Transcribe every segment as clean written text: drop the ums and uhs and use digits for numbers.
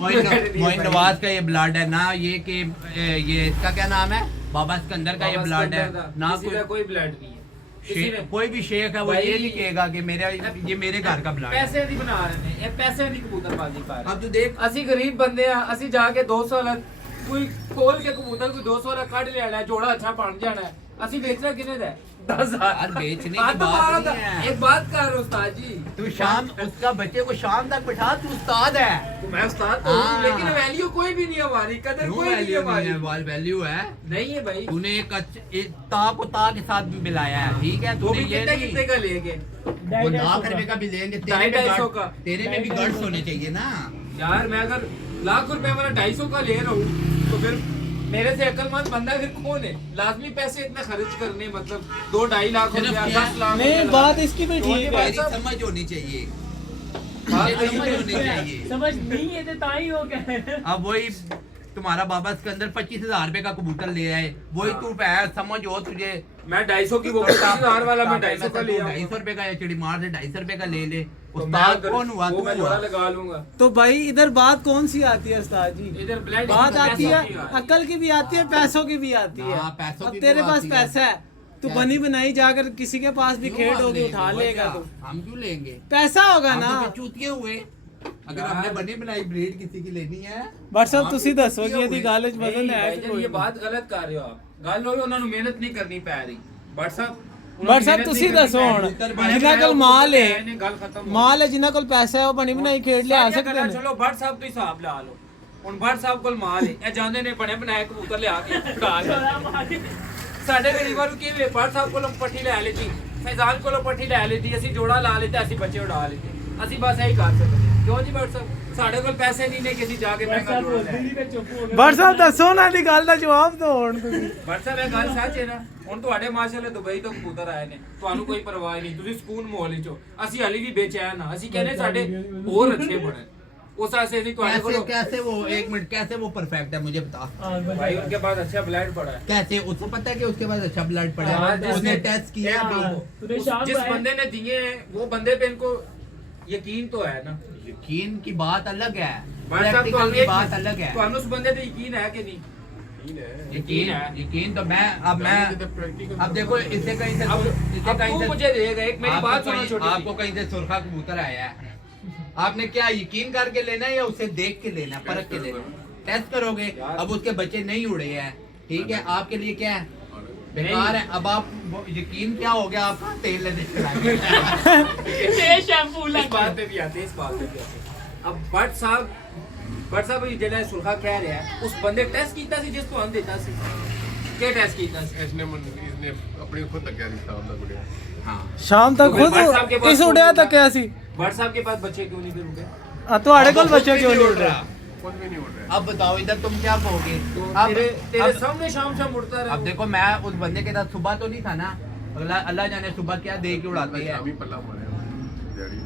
मोइन नवाज का ये ब्लड है ना, ये कि ये इसका क्या नाम है, बाबा सिकंदर का ये ब्लड है ना, कोई ब्लड नहीं है। कोई भी शेख है वो ये नहीं कहेगा कि ये मेरे घर का ब्लड है। पैसे नहीं बना रहे हैं, पैसे नहीं कबूतरबाजी कर रहे। अब तू देख, ਅਸੀਂ गरीब बंदे ਆ, ਅਸੀਂ जा के 200 वाला कोई खोल के कबूतर कोई 200 वाला कट लेना है, जोड़ा अच्छा बन जाना है, ਅਸੀਂ बेचना कितने दा 10,000 बेचने की बात नहीं है। एक बात कर उस्ताद जी, तू शाम उसका बच्चे को शाम तक बैठा, तू उस्ताद है। तो मैं उस्ताद तो हूं, लेकिन वैल्यू कोई भी नहीं है हमारी, कदर कोई नहीं है हमारी। वैल्यू है नहीं है भाई। तूने एक ता को ता के साथ भी मिलाया है, ठीक है, वो तूने भी ये कितने नहीं कितने का लेंगे, वो ₹1,00,000 का भी लेंगे, तेरे में भी गट्स होने चाहिए ना यार। मैं अगर ₹1,00,000 वाला 250 का ले रहा हूँ तो फिर मेरे से अक्लमंद बंदा फिर कौन है? लाजमी पैसे इतने खर्च करने, मतलब 2-2.5 लाख रुपया, 10 लाख। नहीं, बात इसकी भी ठीक है, मेरी समझ होनी चाहिए, समझ होनी चाहिए। समझ नहीं है तो ताई हो गया। अब वही तुम्हारा बाबा सिकंदर ₹25,000 का कबूतर ले आए, वही तू समझ हो तुझे। मैं 250 की वो 50,000 वाला मैं 250 का ले आऊंगा। ₹250 का या चिड़ी मार से ₹250 का ले ले। तो उस्ताद कौन हुआ? वो तू मैं हुआ। जोड़ा लगा लूंगा। तो भाई इधर बात कौन सी आती है उस्ताद जी? इधर ब्लड बात आती है अकल की भी आती है, पैसों की भी आती है। हाँ, पैसों अब की तेरे भी पास आती है। पैसा है, तू क्या? बनी बनाई जाकर किसी के पास भी क्यों खेड हम होगी लेंगे? उठा लेगा वजह, तो हम क्यों लेंगे? पैसा होगा हम ना। तो चूतिए हुए। अगर हमने बनी बनाई ब्रीड किसी की लेनी है, बट सब हम तुसी दसो चूतिए कि यदि हुए। गालिच पसंद है भाईजान, ये बात गलत कर रहे हो आप। गल होई ਉਹਨਾਂ ਨੂੰ ਮਿਹਨਤ ਨਹੀਂ ਕਰਨੀ ਪੈ ਰਹੀ। ਬਟ ਸਾਹਿਬ ਤੁਸੀਂ ਦੱਸੋ ਹੁਣ, ਜਿਨ੍ਹਾਂ ਕੋਲ ਮਾਲ ਹੈ, ਗੱਲ ਖਤਮ। ਮਾਲ ਹੈ ਜਿਨ੍ਹਾਂ ਕੋਲ ਪੈਸਾ ਹੈ ਉਹ ਬਣੀ ਬਣਾਈ ਖੇਡ ਲਿਆ ਸਕਦੇ ਨੇ। ਚਲੋ ਭੱਟ ਸਾਹਿਬ ਤੋਂ ਹਿਸਾਬ ਲਾ ਲਓ। ਹੁਣ ਭੱਟ ਸਾਹਿਬ ਕੋਲ ਮਾਲ ਹੈ, ਇਹ ਜਾਂਦੇ ਨੇ ਬਣੇ ਬਣਾਏ ਕਬੂਤਰ ਲਿਆ ਕੇ ਉਡਾ ਕੇ। ਸਾਡੇ ਗਰੀਬਾਂ ਨੂੰ ਕਿਵੇਂ? ਭੱਟ ਸਾਹਿਬ ਕੋਲੋਂ ਪੱਠੀ ਲੈ ਲਈ, ਫੈਜ਼ਾਨ ਕੋਲੋਂ ਪੱਠੀ ਲੈ ਲਈ, ਅਸੀਂ ਜੋੜਾ ਲਾ ਲਿੱਤਾ, ਅਸੀਂ ਬੱਚੇ ਉਡਾ ਲਿੱਤੇ। ਅਸੀਂ ਬਸ ਇਹੀ ਕਰ ਸਕਦੇ ਹਾਂ। ਕਿਉਂ ਜੀ ਭੱਟ ਸਾਹਿਬ? ਸਾਡੇ ਕੋਲ ਪੈਸੇ ਨਹੀਂ ਨੇ ਕਿ ਅਸੀਂ ਜਾ ਕੇ ਮਹਿੰਗਾ ਜੋੜਾ ਲੈ। ਬਟ ਸਾਹਿਬ ਦੱਸੋ ਨਾ ਦੀ ਗੱਲ ਦਾ ਜਵਾਬ ਦਿਓ ਹੁਣ ਤੁਸੀਂ। ਭੱਟ ਸਾਹਿਬ ਇਹ ਗੱਲ ਸੱਚ ਹੈ ਨਾ? ਹੁਣ ਤੁਹਾਡੇ ਮਾਸ਼ਾਅੱਲਾ ਦੁਬਈ ਤੋਂ ਕਬੂਤਰ ਆਏ ਨੇ, ਤੁਹਾਨੂੰ ਕੋਈ ਪਰਵਾਹ ਨਹੀਂ, ਤੁਸੀਂ ਸਕੂਨ ਮਾਹੌਲ ਵਿੱਚ ਹੋ। ਅਸੀਂ ਹਾਲੀ ਵੀ ਬੇਚੈਨ ਆ, ਅਸੀਂ ਕਹਿੰਦੇ ਸਾਡੇ ਹੋਰ ਅੱਛੇ ਬਣਨ। उस से नहीं तो कैसे वो एक मिनट कैसे वो परफेक्ट है मुझे बता भाई। उनके पास अच्छा ब्लड पड़ा है। कैसे उसको पता है कि उसके पास अच्छा ब्लड पड़ा हाँ, है, उसने टेस्ट किया जिस बंदे ने दिए हैं वो बंदे पे इनको यकीन तो है ना। यकीन की बात अलग है, भाई साहब, प्रैक्टिकल की बात अलग है। तो उस बंदे पे यकीन है कि नहीं? यकीन तो मैं अब देखो इससे कहीं से मुझे देगा एक मेरी बात सुनो छोटी सी। आपको कहीं से सुरखा कबूतर आया है, आपने क्या यकीन करके लेना है या उसे देख के लेना है, परख के लेना है? टेस्ट करोगे। अब उसके बच्चे नहीं उड़े हैं, ठीक है, आपके लिए क्या है? बेकार है। अब आप यकीन क्या हो गया आपका? तेल लेने चला गए। शैम्पू इस बात पे भी आते हैं, इस बात पे भी आते हैं। अब भट्ट साहब ਜਿਹੜਾ ਸੁਲਖਾ ਕਹਿ ਰਿਹਾ ਉਸ ਬੰਦੇ ਟੈਸਟ ਕੀਤਾ ਸੀ ਜਿਸ ਤੋਂ ਦਿੱਤਾ ਸੀ ਕੀ ਟੈਸਟ ਕੀਤਾ ਸੀ? इसने अपनी खुद तक नहीं शाम तक उड़े। हाँ, ਸ਼ਾਮ ਤੱਕ ਖੁਦ ਕਿਸ ਉੜਿਆ ਤੱਕ ਕਿਹਾ ਸੀ? भट्ट साहब के पास बच्चे क्यों नहीं फिर रुके? ਆ ਤੁਹਾਡੇ ਕੋਲ ਬੱਚੇ ਕਿਉਂ ਨਹੀਂ ਉੜ ਰਹੇ? खुद भी नहीं उड़ रहे। अब बताओ इधर तुम क्या कहोगे? तो तेरे सामने शाम शाम उड़ता रहा। अब देखो मैं उस बंदे के साथ सुबह तो नहीं था ना, अल्लाह जाने सुबह क्या दे के उड़ाती है। अभी पल्ला मारे डैडी।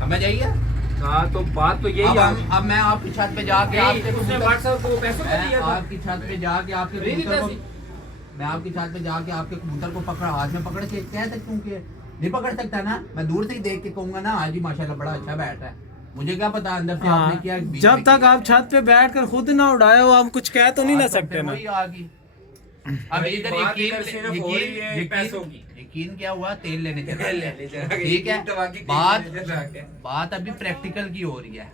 समझ आइए? हाँ, तो बात तो यही है। अब मैं आपकी छत पे जाके आपके उसने भट्ट साहब को पैसों को दिया था। आपकी छत पे जाके आपके कबूतर को मैं आपकी छत पे जाके आपके कबूतर को पकड़ हाथ में पकड़ के कह सकता हूँ कि नहीं पकड़ सकता ना, मैं दूर से ही देख के कहूंगा ना आज ही माशाल्लाह बड़ा अच्छा बैठ रहा है। मुझे क्या पता अंदर से आपने क्या जब तक आप छत पे बैठकर खुद ना उड़ाए हो आप कुछ कह तो नहीं ना सकते ना। वही आ गई। अब इधर यकीन क्या हुआ? तेल लेने चला। ठीक है, बात अभी प्रैक्टिकल की हो रही है।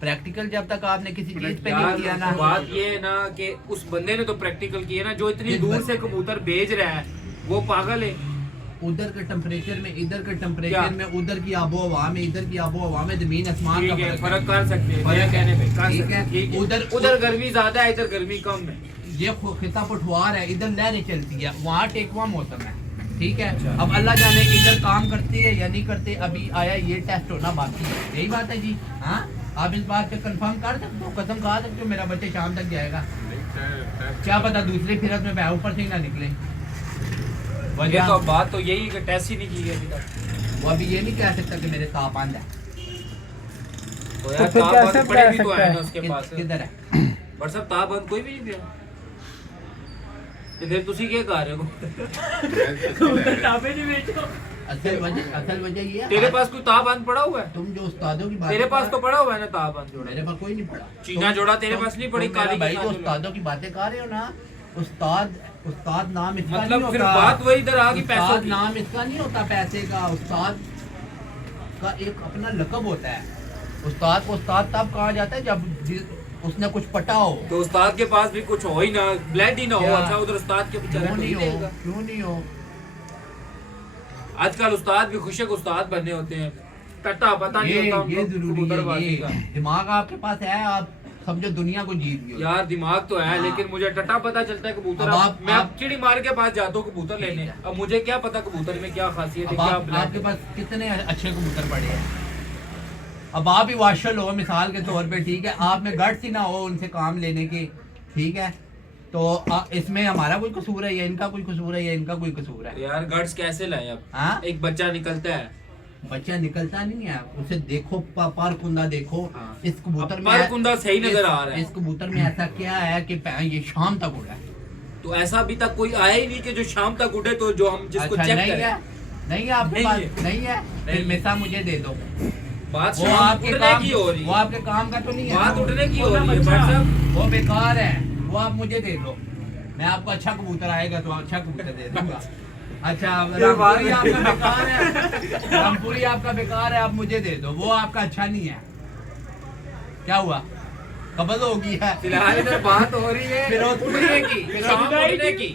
प्रैक्टिकल जब तक आपने किसी चीज पे नहीं किया ना, बात ये है ना कि उस बंदे ने तो प्रैक्टिकल किया ना, जो इतनी दूर से कबूतर भेज रहा है वो पागल है। उधर के टेम्परेचर में इधर के टेम्परेचर में, उधर की आबो हवा में इधर की आबो हवा में जमीन आसमान का फर्क कर सकते हैं मेरे कहने पे, कर सकते हैं। उधर गर्मी ज्यादा है, इधर गर्मी कम है। ये खिता पठवार है, इधर लहरें चलती है, वहाँ टेकवा मौसम है, ठीक है। अब अल्लाह जाने इधर काम करते है या नहीं करते, अभी आया ये टेस्ट होना बाकी है। यही बात है जी। हाँ, आप इस बात पे कंफर्म कर सकते हो, कसम खा सकते हो मेरा बच्चा शाम तक जाएगा? क्या पता दूसरे फिरत में वह ऊपर से ही ना निकले। ये तो बात तो यही कि टेस्ट ही नहीं की गई अभी तक। वो अभी ये नहीं कह सकता कि मेरे तापमान है। तो यार तापमान बड़े भी तो है ना उसके पास। किधर है? बट सब तापमान कोई भी नहीं दिया। तो फिर तुसी क्या कर रहे हो? टापे नहीं बेचो। असल वजह ये है तेरे पास कोई ताबंद पड़ा हुआ है? तुम जो उस्तादों की बात तेरे पास तो पड़ा हुआ है ना ताबंद जोड़ा? मेरे पास कोई नहीं पड़ा चीना जोड़ा तेरे पास नहीं पड़ी, काली भाई की तो साथ उस्तादों की बातें कर रहे हो ना। उस्ताद नाम इसका नहीं मतलब होता। फिर बात वही इधर आ गई पैसों उस्ताद की। नाम इसका नहीं होता पैसे का। उस्ताद का एक अपना लक़ब होता है। उस्ताद को उस्ताद तब कहा जाता है जब उसने कुछ पटा हो। तो उस्ताद के पास भी कुछ हो ही ना, ब्लड ही ना हो। क्या? अच्छा उधर उस्ताद के बेचारे क्यों को नहीं नहीं हो? देगा। क्यों नहीं हो? आजकल उस्ताद भी खुशक उस्ताद बनने होते हैं, टट्टा पता नहीं होता ये उनको जरूरी कबूतरबाजी है। का। ये दिमाग आपके पास है, आप समझो दुनिया को जीत गए हो। यार दिमाग तो है हाँ। लेकिन मुझे टट्टा पता चलता है कबूतर। अब अब मैं आप- चिड़ी मार के पास जाता हूँ कबूतर लेने, अब मुझे क्या पता कबूतर में क्या खासियत है, अब क्या आपके ब्लड है। पास कितने अच्छे कबूतर पड़े हैं। अब आप ही वाशल हो मिसाल के तौर पे, ठीक है, आप में गट्स ही ना हो उनसे काम लेने के, ठीक है, तो इसमें हमारा कोई कसूर है या इनका कोई कसूर है या इनका कोई कसूर है? यार गट्स कैसे लाए अब? हाँ? एक बच्चा निकलता है, बच्चा निकलता नहीं है, उसे देखो पर कुंदा देखो। हाँ। इस कबूतर में पर कुंदा सही नजर आ रहा है। इस कबूतर में ऐसा क्या है कि ये शाम तक उड़ा है। तो ऐसा अभी तक कोई आया ही नहीं कि जो शाम तक उड़े, तो जो हम जिसको अच्छा, चेक नहीं करें। है, नहीं है आपके नहीं पास, है। नहीं है, फिर मिसा मुझे दे दो। बात वो शाम आपके उड़ने काम की हो रही वो है, आपके काम का तो नहीं है। बात उड़ने की हो रही है भाई साहब। वो बेकार है, वो आप मुझे दे दो। मैं आपको अच्छा कबूतर आएगा तो अच्छा कबूतर दे दूंगा। अच्छा रामपुरी आपका बेकार है, रामपुरी आपका बेकार है, आप मुझे दे दो। वो आपका अच्छा नहीं है। क्या हुआ? कबल होगी है फिलहाल इधर बात हो रही है उड़ने की, शाम उड़ने की।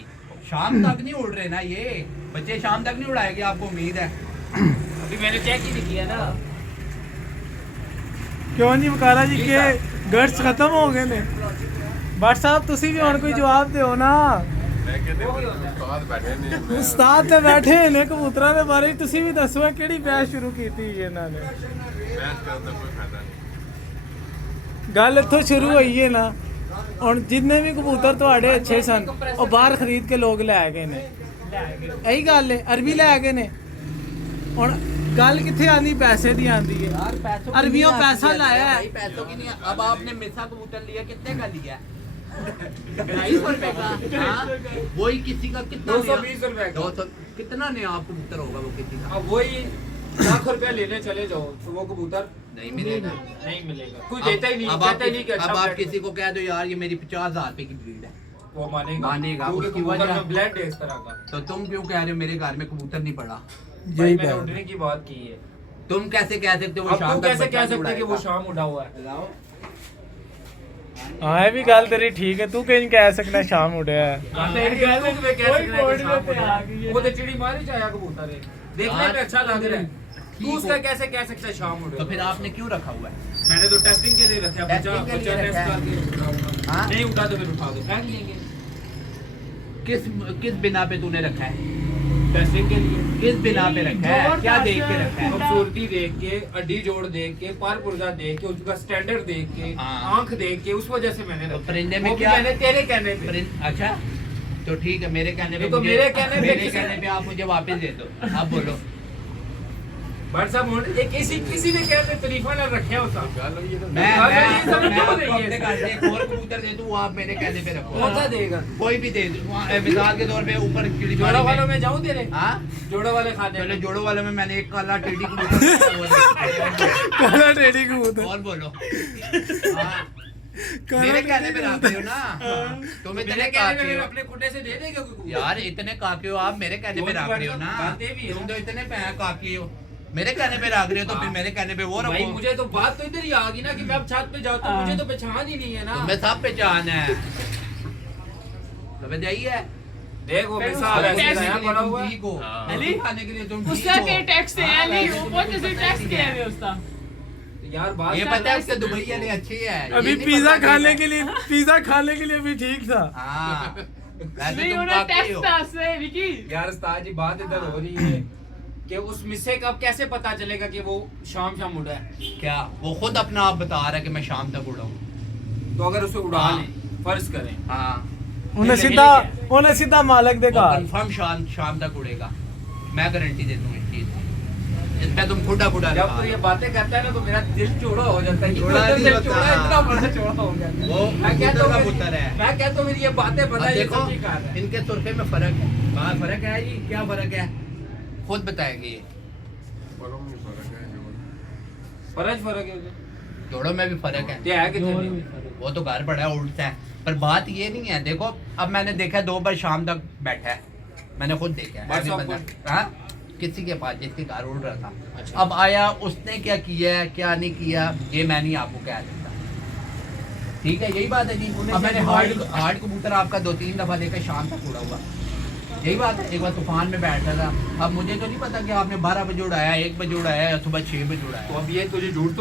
शाम तक नहीं उड़ रहे ना ये बच्चे, शाम तक नहीं उड़ाएंगे, आपको उम्मीद है? अभी मैंने चेक ही नहीं किया ना। क्यों नहीं बकाला जी के गट्स खत्म हो गए ने? बट साहब तुसी भी हुण कोई जवाब ਦਿਓ ਨਾ। मैं कहते उस्ताद बैठे ने ਉਸਤਾਦ ਤੇ ਬੈਠੇ ਨੇ ਕਬੂਤਰਾਂ ਦੇ ਬਾਰੇ ਤੁਸੀਂ ਵੀ ਦੱਸੋ ਇਹ ਕਿਹੜੀ ਬਹਿਸ ਸ਼ੁਰੂ ਕੀਤੀ ਇਹਨਾਂ ਨੇ? बहस करने का कोई फायदा नहीं। ਗੱਲ ਇੱਥੋਂ ਸ਼ੁਰੂ ਹੋਈ ਹੈ ਨਾ। ਹੁਣ ਜਿੰਨੇ ਵੀ ਕਬੂਤਰ ਤੁਹਾਡੇ ਅੱਛੇ ਸਨ ਉਹ ਬਾਹਰ ਖਰੀਦ ਕੇ ਲੋਕ ਲੈ ਗਏ ਨੇ। ਇਹੀ ਗੱਲ ਹੈ, ਅਰਬੀ ਲੈ ਗਏ ਨੇ। ਹੁਣ ਗੱਲ किथे आंदी? पैसे दी आंदी है। यार पैसों अरबियों पैसा लाया है। भाई पैसों की नहीं। अब आपने मिसा कबूतर लिया, कितने का लिया? 250 रुपए का। हाँ? वही किसी का कितना 220 रुपए का। 200 कितना नया आप कबूतर होगा वो किसी का? अब वही ₹1,00,000 लेने चले जाओ तो वो कबूतर नहीं मिलेगा। नहीं मिलेगा, कोई अब- देता ही नहीं, अब आप कहता ही नहीं कि अच्छा अब आप ब्लड। किसी को कह दो यार ये मेरी 50,000 रुपए की ब्रीड है, वो मानेगा, मानेगा, क्योंकि उसकी कबूतर वजह- में ब्लड है इस तरह का। तो तुम क्यों कह रहे हो मेरे घर में कबूतर नहीं पड़ा? भाई मैंने उड़ने की बात की है। तुम कैसे कह सकते हो वो अब शाम तुम तक कैसे बच्चा कह नहीं सकते कि वो उड़ाएगा? शाम उड़ा हुआ है? लाओ। ਹਾਂ ਇਹ ਵੀ ਗੱਲ ਤੇਰੀ ਠੀਕ ਹੈ, ਤੂੰ ਕਿਵੇਂ ਕਹਿ ਸਕਦਾ ਸ਼ਾਮ ਉੜਿਆ ਹੈ? वो तो चिड़ी मारी चाहे कबूतर है, देखने में अच्छा लग रहा है, तू उसका कैसे कह सकता है शाम उड़े? तो फिर आपने क्यों रखा हुआ है? मैंने तो टेस्टिंग के लिए रखा, बच्चा टेस्टिंग के बच्चा लिए टेस्ट रखा है। करके उठाऊंगा। हाँ? नहीं उठा तो फिर उठा दो, फेंक लेंगे। किस बिना पे तूने रखा है? टेस्टिंग के लिए किस बिना पे रखा है? क्या देख के रखा है? खूबसूरती देख के, अड्डी जोड़ देख के, पर पुर्जा देख के, उसका स्टैंडर्ड देख के, हाँ। आंख देख के, उस वजह से मैंने तो रखा। परिंदे में वो भी क्या- मैंने तेरे कहने पे। अच्छा तो ठीक है, मेरे कहने पे ये तो मुझे- मेरे कहने पे मेरे किसी- कहने पे आप मुझे वापस दे दो। आप बोलो। बट साहब एक किसी ने कहते तरीफा ना रखे होता। गल हुई है तो मैं हाँ, मैं ये समझ मैं क्यों आपको नहीं है? अपने घर से एक और कबूतर दे दूं, वो आप मेरे कहने पे रखो। कौन सा देगा? कोई भी दे दो। मिसाल के तौर पे ऊपर चिड़ी जोड़ा वालों में जाऊं तेरे? हाँ जोड़ो वाले खाते चलो में। जोड़ो वालों में मैंने एक काला टेडी कबूतर ਕਾਲਾ ਟੇਡੀ ਕਬੂਤਰ और बोलो। हाँ, मेरे कहने पे रखते हो ना, तुम्हें मेरे इतने कहने पे काके मैं हो अपने खुटे से दे देगा कोई? यार, इतने काके हो आप, मेरे कहने पे रख रहे हो ना। बातें भी हो। तुम तो इतने काके हो, मेरे कहने पे रख रहे हो, तो फिर मेरे कहने पे वो भाई रखो। मुझे तो बात तो इधर ही आ गई ना कि मैं अब छत पे जाता हूँ, मुझे तो पहचान ही नहीं है ना। तुम्हें सब पहचान है। समझ आई है? देखो मिसाल खाने ऐसे के नया लिए पड़ा तुम हुआ है। ठीक हो। अली? खाने के लिए तुम ठीक उसका हो। क्या टैक्स है अली? वो जैसे टैक्स क्या है उसका? यार बात ये उसका पता है टैक्स उसके दुबई वाले अच्छे हैं। अभी ये नहीं पिज्जा पता खाने कि- के लिए पिज्जा खाने के लिए भी ठीक था। हाँ वैसे नहीं तुम उन्हें काके टैक्स हो। था से विकी। यार उस्ताद जी बात इधर हो रही है कि उस मिस्से का अब कैसे पता चलेगा कि वो शाम उड़ा है? क्या वो खुद अपना आप बता रहा है कि मैं शाम तक उड़ाऊँ? तो अगर उसे उड़ा हाँ। लें, फर्ज करें, हाँ ਉਹਨੇ ਸਿੱਧਾ ਮਾਲਕ ਦੇ ਘਰ। कंफर्म शाम तक उड़ेगा, मैं गारंटी देता हूँ इस चीज की। इसमें तुम खुदा जब तो ये बातें करता है ना तो मेरा दिल चौड़ा हो जाता है। चौड़ा नहीं दिल होता। चौड़ा, इतना बड़ा चौड़ा हो जाता है। वो मैं कहता हूँ का मेरी- पुत्र है। मैं कहता हूँ मेरी ये बातें अब पता है, ये देखो सच्ची कहानी है। इनके सुरखे में फर्क है। कहाँ फर्क है जी? क्या फर्क है? खुद बताएंगे ये। फर्क नहीं फर्क है जो फर्क है उसे। जोड़ों में भी फर्क है, ते है कितने जोड़ ने? में फर्क। वो तो घर पड़ा है उल्टा है, पर बात ये नहीं है। देखो अब मैंने देखा 2 बार शाम तक बैठा है, मैंने खुद देखा है। बस ऐसे अब बंदा, हाँ? किसी के पास जिसके घर उड़ रहा था, अच्छा। अब आया, उसने क्या किया है क्या नहीं किया ये मैं नहीं आपको कह सकता। ठीक है, यही बात है जी। अब मैंने हार्ड कबूतर आपका 2-3 दफा देखा शाम तक उड़ा हुआ, यही बात है। एक बार तूफान में बैठा था, अब मुझे तो नहीं पता कि आपने 12 बजे उड़ाया, 1 बजे उड़ाया या सुबह 6 बजे उड़ाया। तो अब ये तुझे झूठ तो